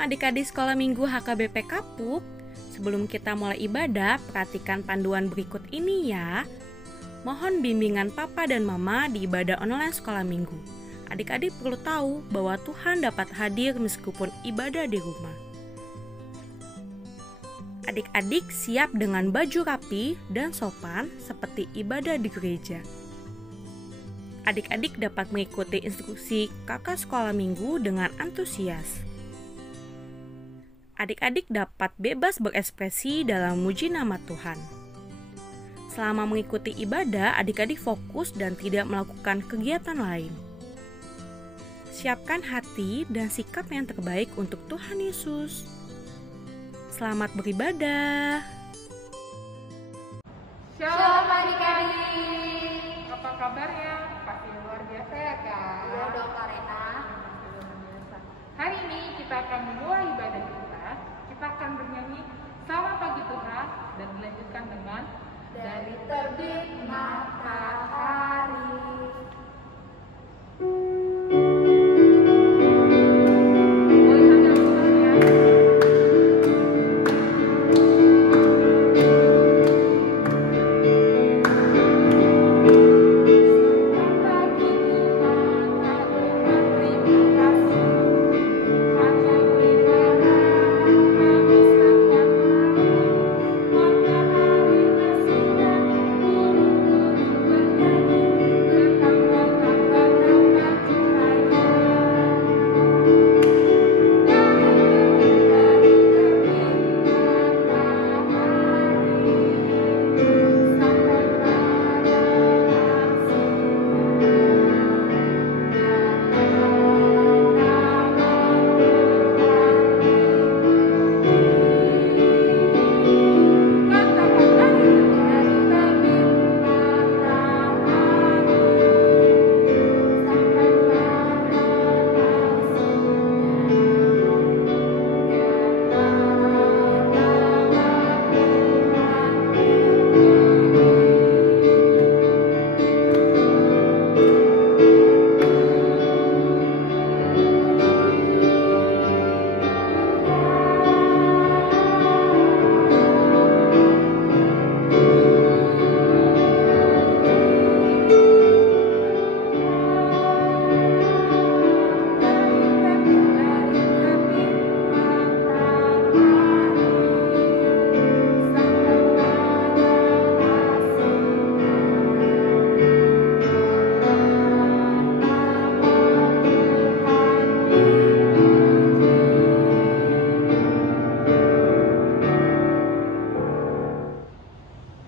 Shalom adik-adik sekolah minggu HKBP Kapuk. Sebelum kita mulai ibadah, perhatikan panduan berikut ini ya. Mohon bimbingan papa dan mama di ibadah online sekolah minggu. Adik-adik perlu tahu bahwa Tuhan dapat hadir meskipun ibadah di rumah. Adik-adik siap dengan baju rapi dan sopan seperti ibadah di gereja. Adik-adik dapat mengikuti instruksi kakak sekolah minggu dengan antusias. Adik-adik dapat bebas berekspresi dalam memuji nama Tuhan. Selama mengikuti ibadah, adik-adik fokus dan tidak melakukan kegiatan lain. Siapkan hati dan sikap yang terbaik untuk Tuhan Yesus. Selamat beribadah. Shalom adik-adik. Apa kabarnya? Pasti luar biasa ya kak? Iya dong Kak Rena. Luar biasa. Hari ini kita akan memulai ibadah kita. Kita akan bernyanyi Selamat Pagi Tuhan dan dilanjutkan dengan Dari terbit matahari. Boleh sambil putar ya.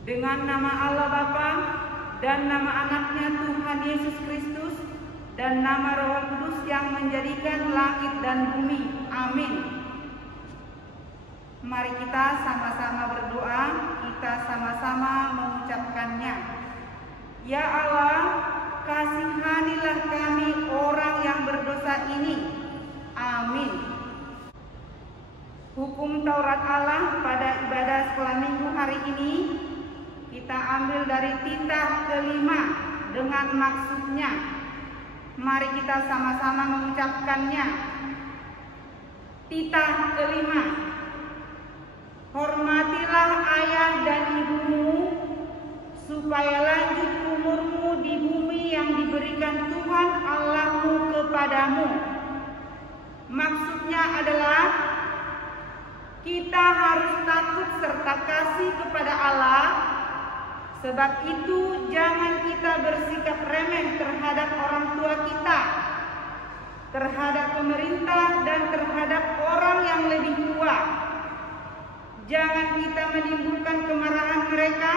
Dengan nama Allah Bapa dan nama anaknya Tuhan Yesus Kristus dan nama Roh Kudus yang menjadikan langit dan bumi. Amin. Mari kita sama-sama berdoa, kita sama-sama mengucapkannya. Ya Allah, kasihanilah kami orang yang berdosa ini. Amin. Hukum Taurat Allah pada ibadah sekolah minggu hari ini kita ambil dari titah kelima dengan maksudnya. Mari kita sama-sama mengucapkannya. Titah kelima. Hormatilah ayah dan ibumu, supaya lanjut umurmu di bumi yang diberikan Tuhan Allahmu kepadamu. Maksudnya adalah kita harus takut serta kasih kepada Allah. Sebab itu jangan kita bersikap remeh terhadap orang tua kita, terhadap pemerintah dan terhadap orang yang lebih tua. Jangan kita menimbulkan kemarahan mereka,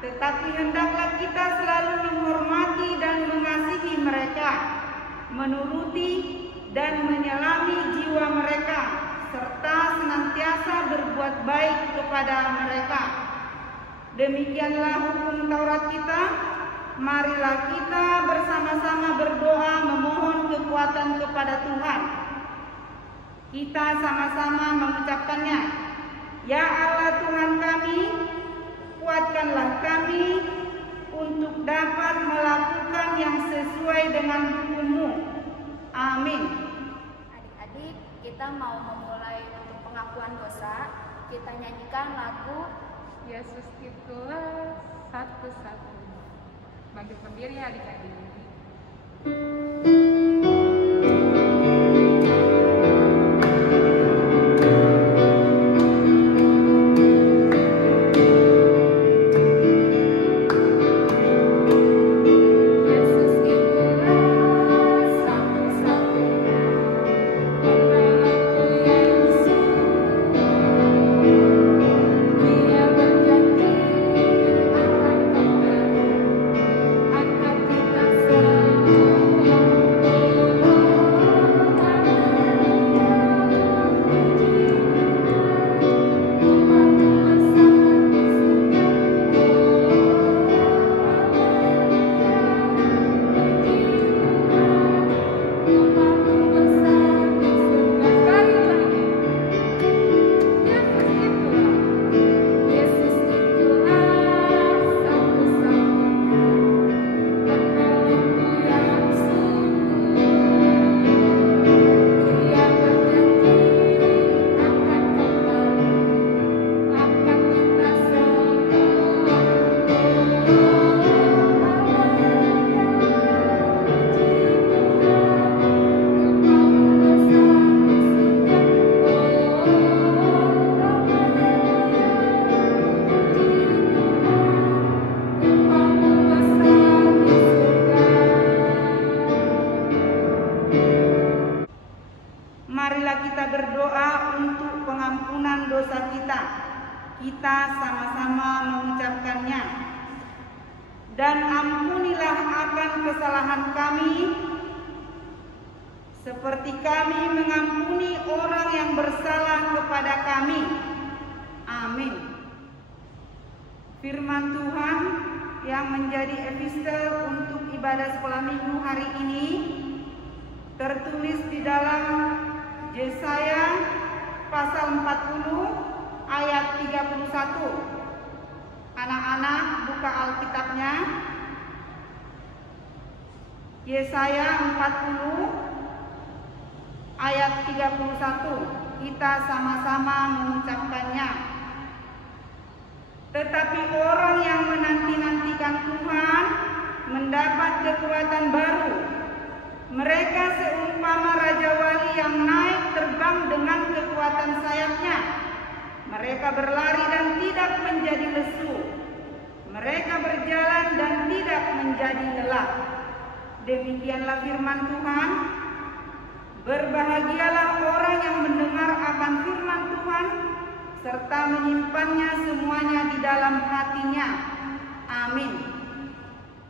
tetapi hendaklah kita selalu menghormati dan mengasihi mereka, menuruti dan menyelami jiwa mereka, serta senantiasa berbuat baik kepada mereka. Demikianlah hukum Taurat kita. Marilah kita bersama-sama berdoa memohon kekuatan kepada Tuhan. Kita sama-sama mengucapkannya. Ya Allah Tuhan kami, kuatkanlah kami untuk dapat melakukan yang sesuai dengan hukum-Mu. Amin. Adik-adik, kita kita mau memulai untuk pengakuan dosa, kita nyanyikan lagu Yesus itulah satu-satunya. Bangkit berdiri adik-adik. Marilah kita berdoa untuk pengampunan dosa kita. Kita sama-sama mengucapkannya. Dan ampunilah akan kesalahan kami, seperti kami mengampuni orang yang bersalah kepada kami. Amin. Firman Tuhan yang menjadi epistel untuk ibadah sekolah minggu hari ini tertulis di dalam Yesaya pasal 40 ayat 31. Anak-anak buka Alkitabnya. Yesaya 40 ayat 31. Kita sama-sama mengucapkannya. Tetapi orang yang menanti-nantikan Tuhan mendapat kekuatan baru. Mereka seumpama Raja Wali yang naik terbang dengan kekuatan sayapnya. Mereka berlari dan tidak menjadi lesu. Mereka berjalan dan tidak menjadi lelah. Demikianlah firman Tuhan. Berbahagialah orang yang mendengar akan firman Tuhan, serta menyimpannya semuanya di dalam hatinya. Amin.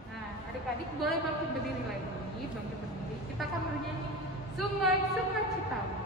Nah, adik-adik boleh bangkit berdiri lagi. Bangkit berdiri. Kita akan bernyanyi Sungai Sukacitamu.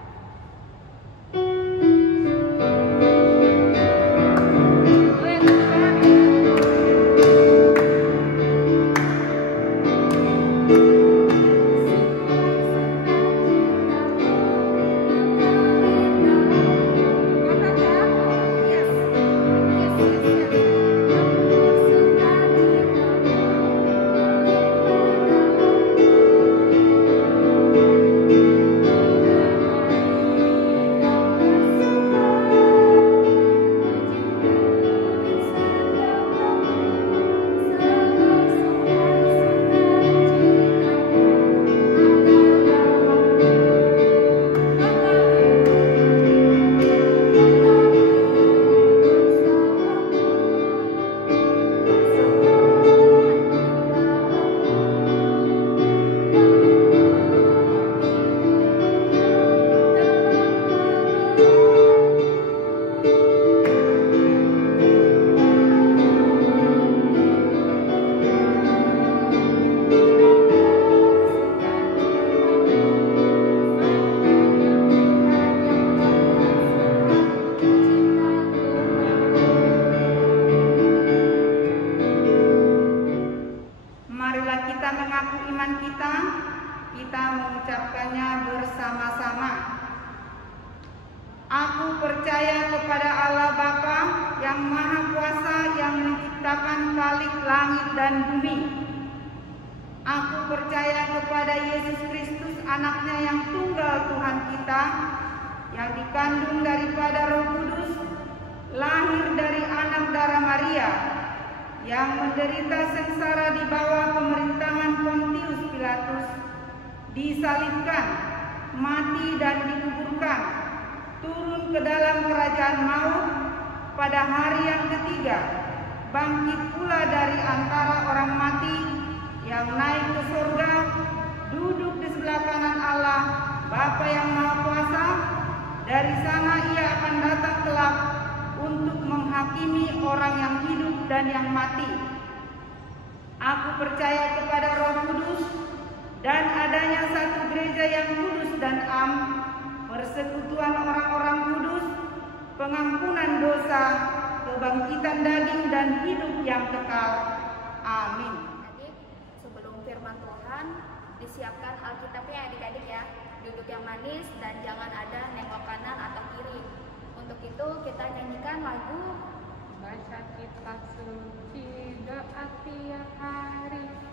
kita mengucapkannya bersama-sama. Aku percaya kepada Allah Bapa yang Maha Kuasa yang menciptakan khalik langit dan bumi. Aku percaya kepada Yesus Kristus, anaknya yang tunggal Tuhan kita, yang dikandung daripada Roh Kudus, lahir dari anak darah Maria, yang menderita sengsara di bawah pemerintahan Pontius Pilatus, disalibkan, mati dan dikuburkan, turun ke dalam kerajaan maut, pada hari yang ketiga bangkit pula dari antara orang mati, yang naik ke surga, duduk di sebelah kanan Allah Bapa yang Maha Kuasa. Dari sana ia akan datang kelak untuk menghakimi orang yang hidup dan yang mati. Aku percaya kepada Roh Kudus dan adanya satu gereja yang kudus dan am, persekutuan orang-orang kudus, pengampunan dosa, kebangkitan daging dan hidup yang kekal. Amin. Adik, sebelum firman Tuhan, disiapkan Alkitabnya adik-adik ya. Duduk yang manis dan jangan ada nengok kanan atau kiri. Untuk itu kita nyanyikan lagu Baca kitab suci, doa tiap hari.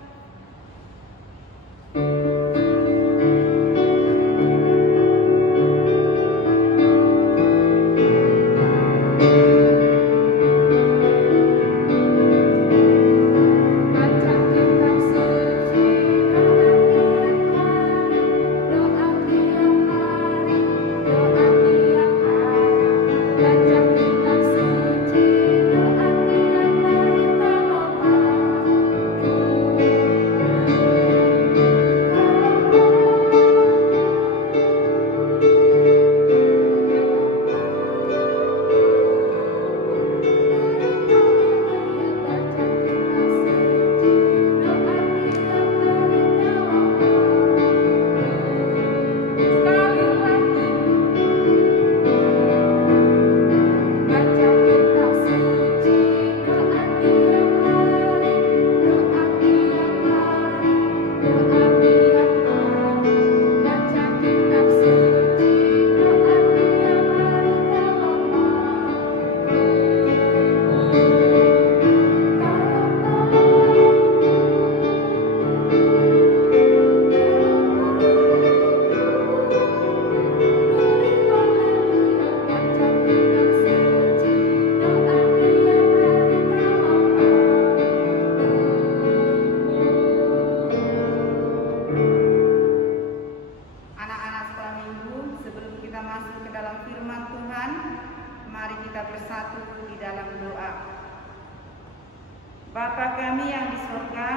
Bapa kami yang di surga,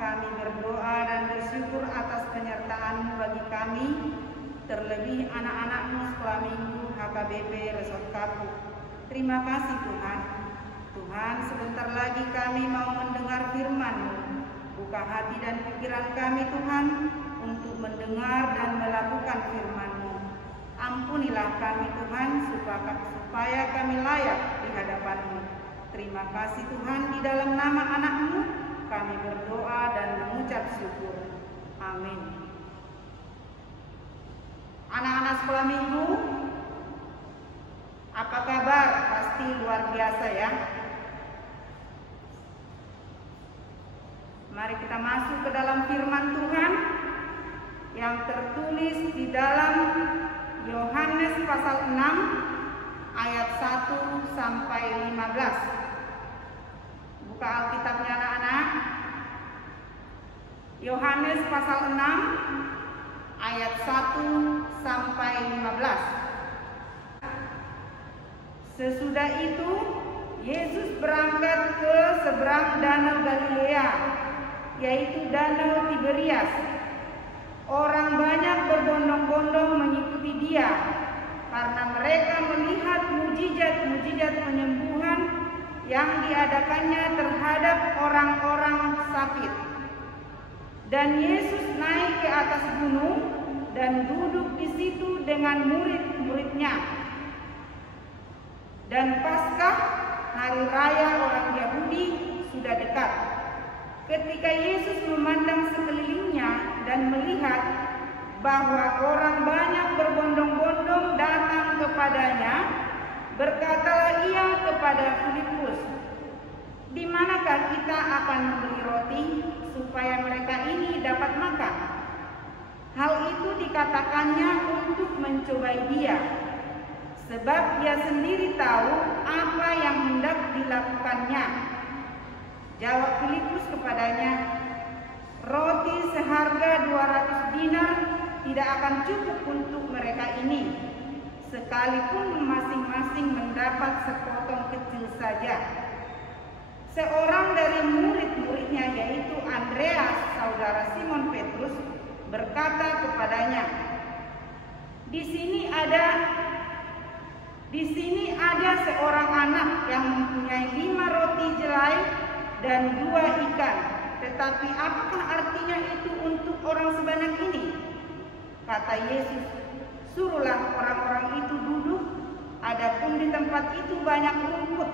kami berdoa dan bersyukur atas penyertaan-Mu bagi kami, terlebih anak-anak-Mu sekolah minggu HKBP Resort Kapuk. Terima kasih Tuhan. Tuhan, sebentar lagi kami mau mendengar firman-Mu. Buka hati dan pikiran kami Tuhan untuk mendengar dan melakukan firman-Mu. Ampunilah kami Tuhan supaya kami layak di hadapan-Mu. Terima kasih Tuhan, di dalam nama anak-Mu kami berdoa dan mengucap syukur. Amin. Anak-anak sekolah minggu, apa kabar? Pasti luar biasa ya. Mari kita masuk ke dalam firman Tuhan yang tertulis di dalam Yohanes pasal 6 ayat 1 sampai 15. Buka Alkitabnya anak-anak. Yohanes pasal 6 ayat 1 sampai 15. Sesudah itu Yesus berangkat ke seberang danau Galilea, yaitu danau Tiberias. Orang banyak berbondong-bondong mengikuti Dia karena mereka melihat mujizat-mujizat penyembuhan yang diadakannya terhadap orang-orang sakit. Dan Yesus naik ke atas gunung dan duduk di situ dengan murid-muridnya. Dan Paskah, hari raya orang Yahudi, sudah dekat. Ketika Yesus memandang sekelilingnya dan melihat bahwa orang banyak berbondong-bondong datang kepadanya, berkatalah ia kepada Filipus, "Di manakah kita akan membeli roti supaya mereka ini dapat makan?" Hal itu dikatakannya untuk mencobai Dia, sebab ia sendiri tahu apa yang hendak dilakukannya. Jawab Filipus kepadanya, roti seharga 200 dinar tidak akan cukup untuk mereka ini, sekalipun masing-masing mendapat sepotong kecil saja. Seorang dari murid-muridnya, yaitu Andreas, saudara Simon Petrus, berkata kepadanya, Di sini ada seorang anak yang mempunyai 5 roti jelai dan 2 ikan. Tetapi apakah artinya itu untuk orang sebanyak ini? Kata Yesus, suruhlah orang-orang itu duduk, adapun di tempat itu banyak rumput.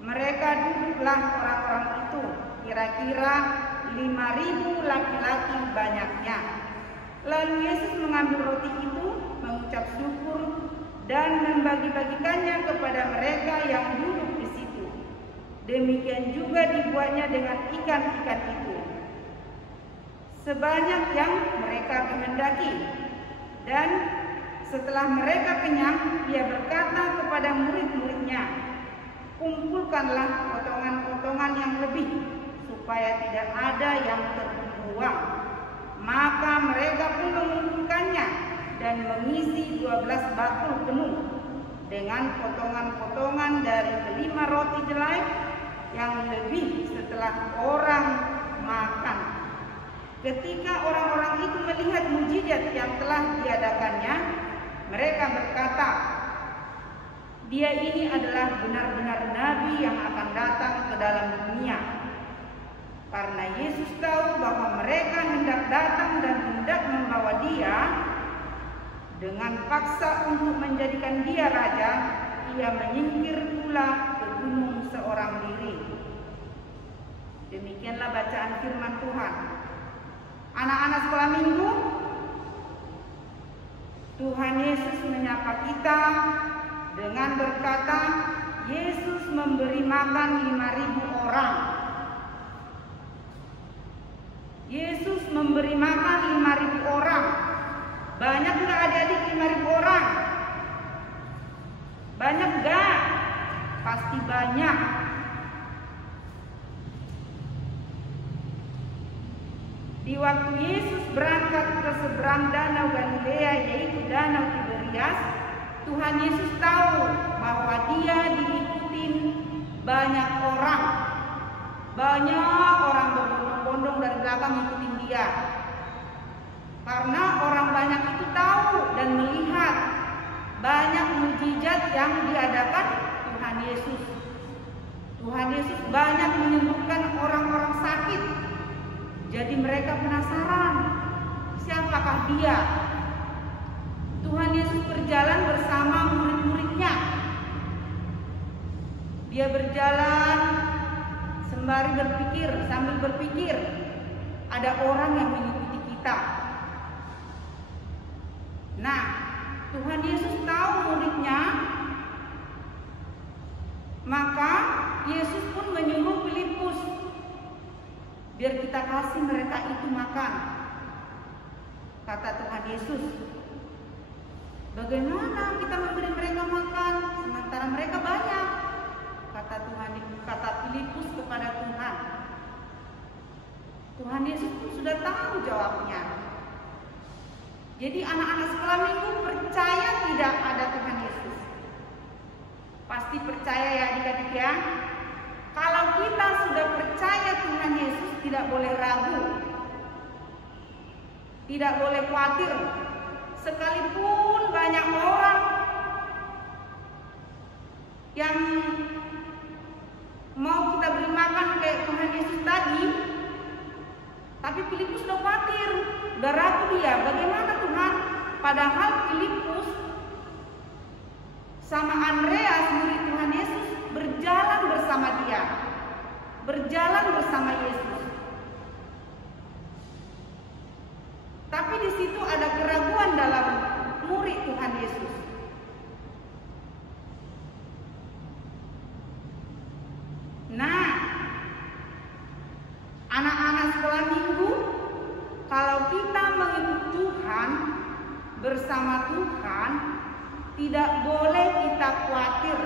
Mereka duduklah orang-orang itu, kira-kira 5.000 laki-laki banyaknya. Lalu Yesus mengambil roti itu, mengucap syukur, dan membagi-bagikannya kepada mereka yang duduk di situ. Demikian juga dibuatnya dengan ikan-ikan itu, sebanyak yang mereka kehendaki. Dan setelah mereka kenyang, Ia berkata kepada murid-muridnya, kumpulkanlah potongan-potongan yang lebih, supaya tidak ada yang terbuang. Maka mereka pun mengumpulkannya dan mengisi 12 bakul penuh dengan potongan-potongan dari 5 roti jelai yang lebih setelah orang makan. Ketika orang-orang itu melihat mujizat yang telah diadakannya, mereka berkata, Dia ini adalah benar-benar nabi yang akan datang ke dalam dunia. Karena Yesus tahu bahwa mereka hendak datang dan hendak membawa Dia dengan paksa untuk menjadikan Dia raja, Ia menyingkir pula ke gunung seorang diri. Demikianlah bacaan firman Tuhan. Anak-anak sekolah minggu, Tuhan Yesus menyapa kita dengan berkata, Yesus memberi makan 5.000 orang. Yesus memberi makan 5.000 orang. Banyak nggak adik-adik 5.000 orang? Banyak nggak? Pasti banyak. Di waktu Yesus berangkat ke seberang danau Galilea, yaitu danau Tiberias, Tuhan Yesus tahu bahwa Dia diikuti banyak orang. Banyak orang berbondong-bondong dari belakang ngikutin Dia. Karena orang banyak itu tahu dan melihat banyak mujizat yang diadakan Tuhan Yesus. Tuhan Yesus banyak menyembuhkan orang-orang sakit. Jadi mereka penasaran, siapakah Dia? Tuhan Yesus berjalan bersama murid-muridnya. Dia berjalan sambil berpikir, ada orang yang mengikuti kita. Nah, Tuhan Yesus tahu muridnya, maka Yesus pun menyuruh Filipus, biar kita kasih mereka itu makan. Kata Tuhan Yesus, bagaimana kita memberi mereka makan sementara mereka banyak? Kata Filipus kepada Tuhan. Tuhan Yesus pun sudah tahu jawabnya. Jadi anak-anak sekolah minggu percaya tidak ada Tuhan Yesus? Pasti percaya ya adik-adik ya. Kalau kita sudah percaya Tuhan Yesus, tidak boleh ragu, tidak boleh khawatir. Sekalipun banyak orang yang mau kita beri makan kayak Tuhan Yesus tadi, tapi Filipus udah khawatir, udah ragu dia, bagaimana Tuhan? Padahal Filipus sama Andreas, murid Tuhan Yesus, berjalan bersama Dia, berjalan bersama Yesus. Tapi di situ ada keraguan dalam murid Tuhan Yesus. Nah, anak-anak sekolah minggu, kalau kita mengikuti Tuhan, bersama Tuhan, tidak boleh kita khawatir.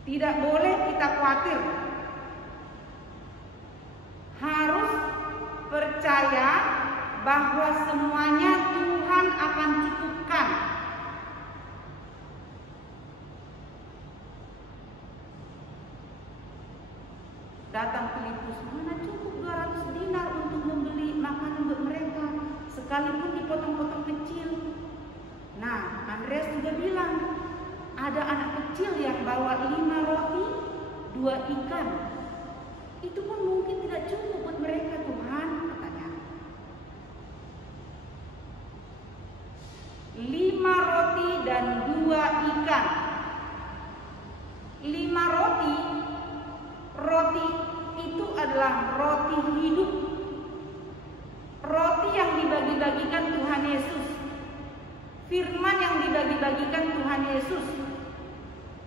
Tidak boleh kita khawatir. Harus percaya bahwa semuanya Tuhan akan cukupkan. Datang Filipus, mana cukup 200 dinar untuk membeli makanan untuk mereka, sekalipun dipotong-potong kecil. Nah, Andreas juga bilang, ada anak kecil yang bawa 5 roti, 2 ikan. Itu pun mungkin tidak cukup buat mereka, Tuhan, katanya. 5 roti dan 2 ikan. 5 roti itu adalah roti hidup. Roti yang dibagi-bagikan Tuhan Yesus. Firman yang dibagi-bagikan Tuhan Yesus.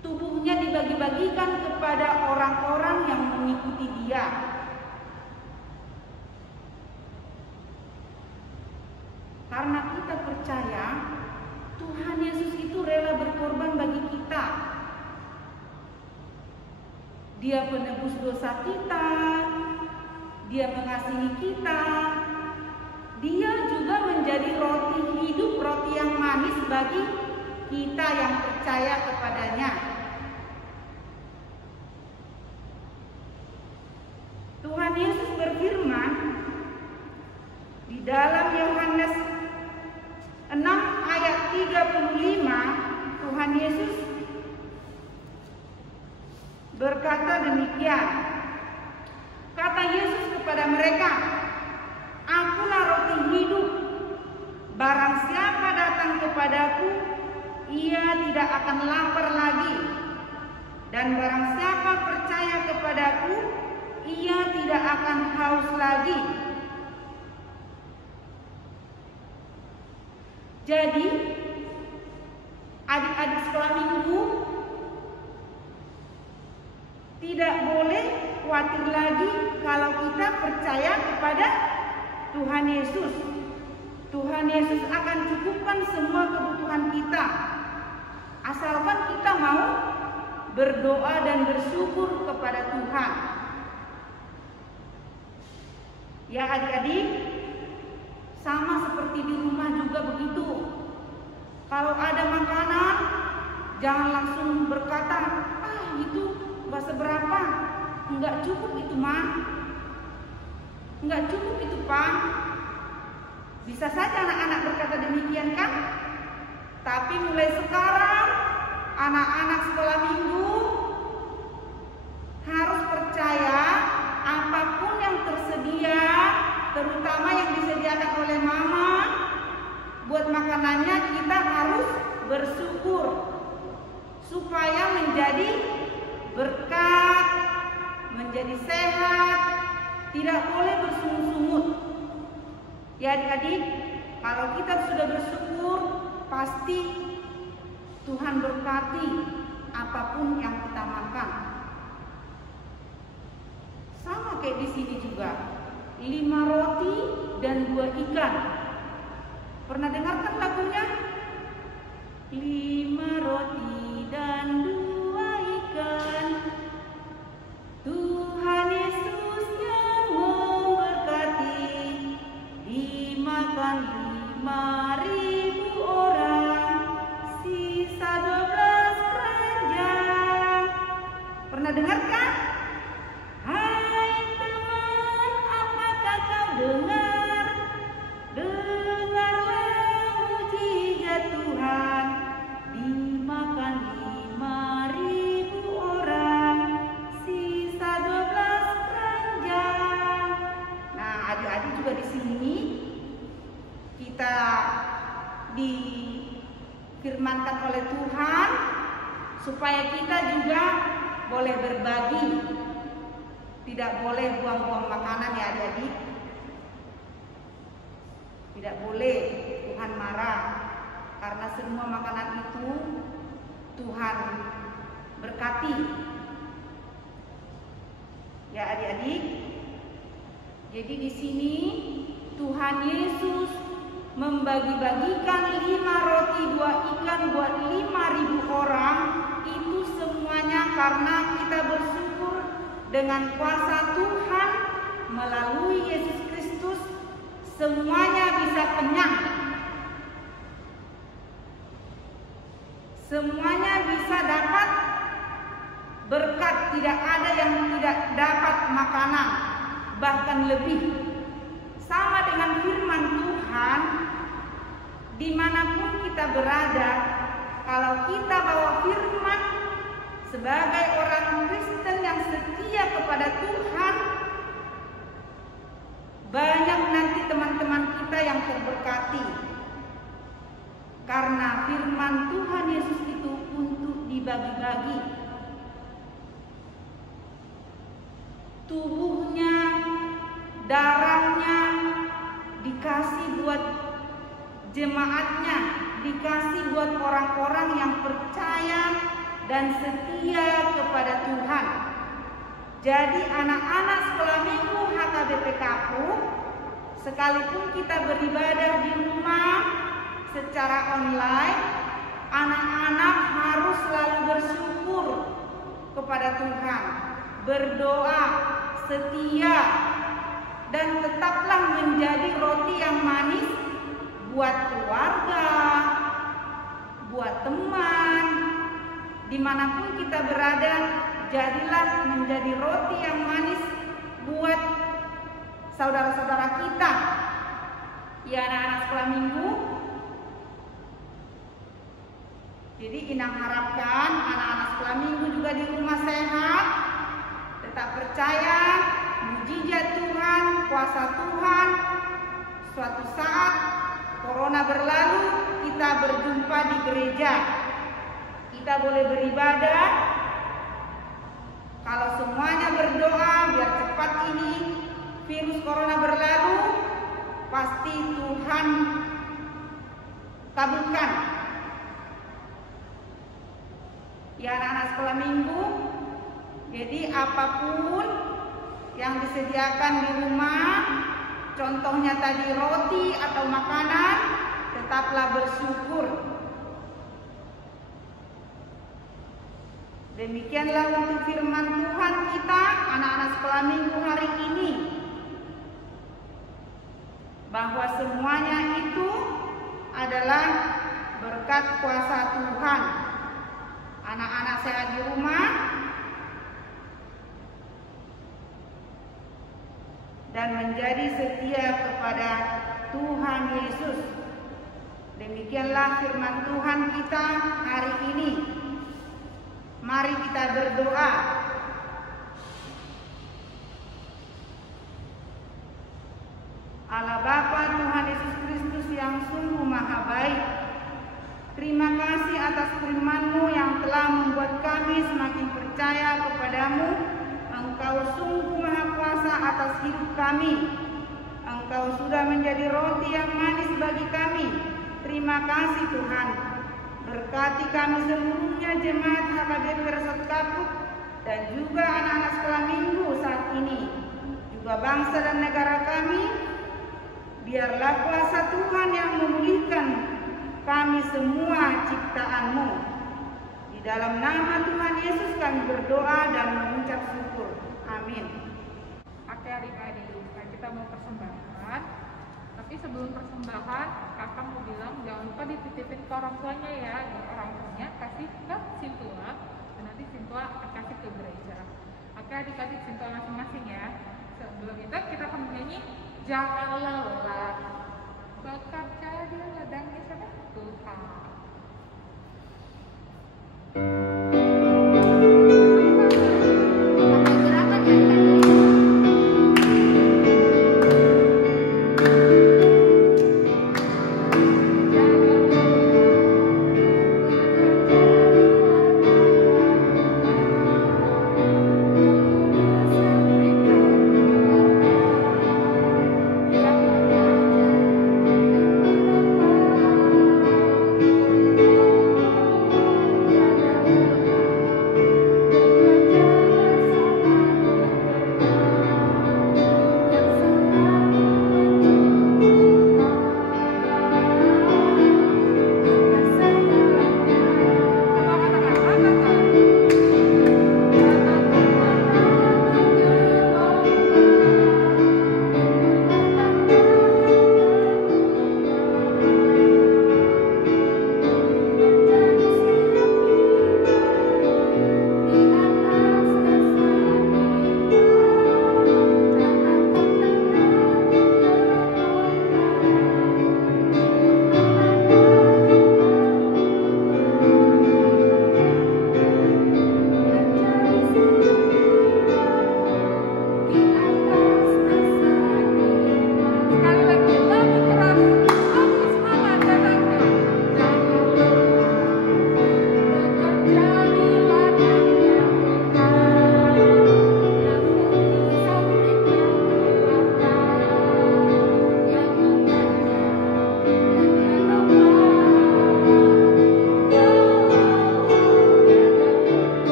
Tubuhnya dibagi-bagikan kepada orang-orang yang mengikuti Dia. Karena kita percaya Tuhan Yesus itu rela berkorban bagi kita. Dia penebus dosa kita, Dia mengasihi kita. Dia juga menjadi roti hidup, roti yang manis bagi kita yang percaya kepadanya. Tuhan Yesus berfirman di dalam Yohanes 6 ayat 35, Tuhan Yesus berkata demikian. Kata Yesus kepada mereka, "Akulah roti hidup. Barang siapa datang kepadaku, ia tidak akan lapar lagi. Dan barang siapa percaya kepadaku, ia tidak akan haus lagi." Jadi, adik-adik sekolah minggu tidak boleh khawatir lagi kalau kita percaya kepada Tuhan Yesus. Tuhan Yesus akan cukupkan semua kebutuhan kita, asalkan kita mau berdoa dan bersyukur kepada Tuhan. Ya adik-adik, sama seperti di rumah juga begitu. Kalau ada makanan, jangan langsung berkata, itu gak seberapa, enggak cukup itu mah, enggak cukup itu pak. Bisa saja anak-anak berkata demikian kan? Tapi mulai sekarang anak-anak sekolah minggu harus percaya apapun yang tersedia, terutama yang disediakan oleh mama buat makanannya, kita harus bersyukur supaya menjadi berkat, menjadi sehat, tidak boleh bersungut-sungut. Ya adik-adik, kalau kita sudah bersyukur, pasti Tuhan berkati apapun yang kita makan. Sama kayak di sini juga, 5 roti dan 2 ikan. Pernah dengarkan lagunya? 5 roti dan 2 ikan, Tuhan Yesus yang memberkati, dimakan 5.000 orang, sisa 12 keranjang. Pernah dengarkan? Hai teman, apakah kau dengar? Dengarlah mujizat Tuhan, dimakan 5.000 orang, sisa 12 keranjang. Nah, adik-adik juga di sini kita difirmankan oleh Tuhan supaya kita juga boleh berbagi, tidak boleh buang-buang makanan ya adik-adik. Tidak boleh, Tuhan marah, karena semua makanan itu Tuhan berkati. Ya adik-adik, jadi di sini Tuhan Yesus membagi-bagikan 5 roti 2 ikan buat 5.000 orang, itu semuanya karena kita bersyukur dengan kuasa Tuhan melalui Yesus Kristus semuanya bisa kenyang. Semuanya bisa dapat berkat, tidak ada yang tidak dapat makanan, bahkan lebih. Sama dengan firman Tuhan, dimanapun kita berada, kalau kita bawa firman sebagai orang Kristen yang setia kepada Tuhan, banyak nanti teman-teman kita yang terberkati. Karena firman Tuhan Yesus itu untuk dibagi-bagi. Tubuhnya, darahnya dikasih buat jemaatnya, dikasih buat orang-orang yang percaya dan setia kepada Tuhan. Jadi anak-anak sekolah minggu HKBP Kapuk, sekalipun kita beribadah di rumah secara online, anak-anak harus selalu bersyukur kepada Tuhan, berdoa, setia, dan tetaplah menjadi roti yang manis buat keluarga, buat teman, dimanapun kita berada. Jadilah menjadi roti yang manis buat saudara-saudara kita. Ya anak-anak sekolah minggu. Jadi Inang harapkan anak-anak sekolah minggu juga di rumah sehat, tetap percaya, mujizat Tuhan, kuasa Tuhan. Suatu saat corona berlalu, kita berjumpa di gereja. Kita boleh beribadah. Kalau semuanya berdoa biar cepat ini virus corona berlalu, pasti Tuhan kabulkan. Ya anak-anak sekolah minggu, jadi apapun yang disediakan di rumah, contohnya tadi roti atau makanan, tetaplah bersyukur. Demikianlah untuk firman Tuhan kita anak-anak sekolah minggu hari ini, bahwa semuanya itu adalah berkat kuasa Tuhan. Anak-anak sehat di rumah dan menjadi setia kepada Tuhan Yesus. Demikianlah firman Tuhan kita hari ini. Mari kita berdoa. Allah Bapa Tuhan Yesus Kristus yang sungguh maha baik, terima kasih atas firman-Mu yang telah membuat kami semakin percaya kepadamu. Engkau sungguh maha kuasa atas hidup kami. Engkau sudah menjadi roti yang manis bagi kami. Terima kasih Tuhan. Berkati kami seluruhnya jemaat HKBP Resort Kapuk dan juga anak-anak sekolah minggu saat ini, juga bangsa dan negara kami. Biarlah kuasa Tuhan yang memulihkan kami semua ciptaan-Mu. Di dalam nama Tuhan Yesus kami berdoa dan mengucap syukur. Amin. Oke adik-adik, kita mau persembahan. Tapi sebelum persembahan, kakak mau bilang jangan lupa dititipin ke orang tuanya ya. Dan orang tuanya kasih ke Sintua, dan nanti Sintua kasih ke gereja. Oke adik-adik, Sintua masing-masing ya. Sebelum itu kita akan menyanyi Jangan Lelah. Bekerja di ladangnya siapa? Tuhan. Jangan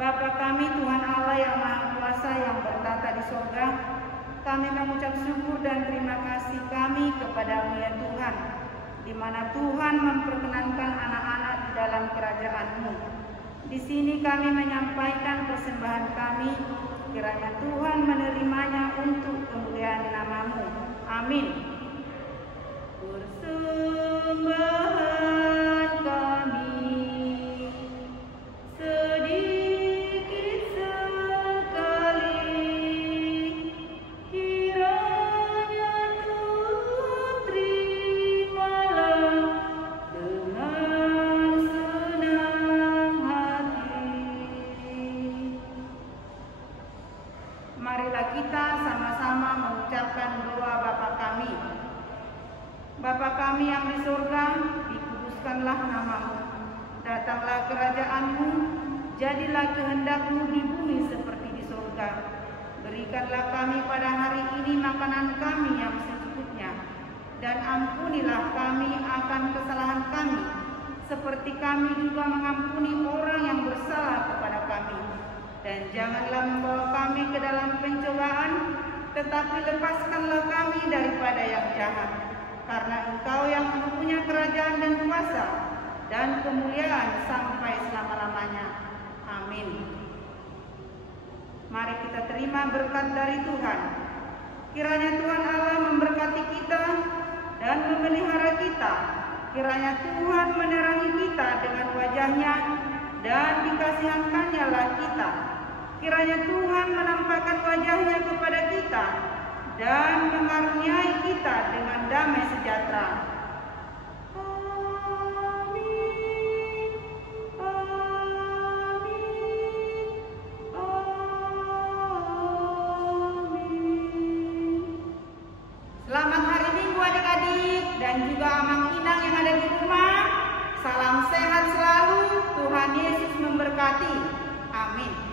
Bapa kami, Tuhan Allah yang Maha Kuasa yang bertata di sorga, kami mengucap syukur dan terima kasih kami kepada-Mu ya Tuhan, di mana Tuhan memperkenankan anak-anak di dalam kerajaan-Mu. Di sini kami menyampaikan persembahan kami, kiranya Tuhan menerimanya untuk kemuliaan nama-Mu. Amin. Persembahan kami sedikit sekali, kiranya Tuhan terimalah dengan senang hati. Marilah kita sama-sama mengucapkan doa Bapa kami. Bapa kami yang di surga, dikuduskanlah nama-Mu. Datanglah kerajaan-Mu, jadilah kehendak-Mu di bumi seperti di surga. Berikanlah kami pada hari ini makanan kami yang secukupnya, dan ampunilah kami akan kesalahan kami, seperti kami juga mengampuni orang yang bersalah kepada kami. Dan janganlah membawa kami ke dalam pencobaan, tetapi lepaskanlah kami daripada yang jahat. Karena Engkau yang mempunyai kerajaan dan kuasa dan kemuliaan sampai selama-lamanya. Amin. Mari kita terima berkat dari Tuhan. Kiranya Tuhan Allah memberkati kita dan memelihara kita. Kiranya Tuhan menerangi kita dengan wajah-Nya dan dikasihankannya lah kita. Kiranya Tuhan menampakkan wajah-Nya kepada kita dan mengaruniai kita dengan damai sejahtera. Amin. Amin. Amin. Selamat hari Minggu adik-adik dan juga Amang Inang yang ada di rumah. Salam sehat selalu. Tuhan Yesus memberkati. Amin.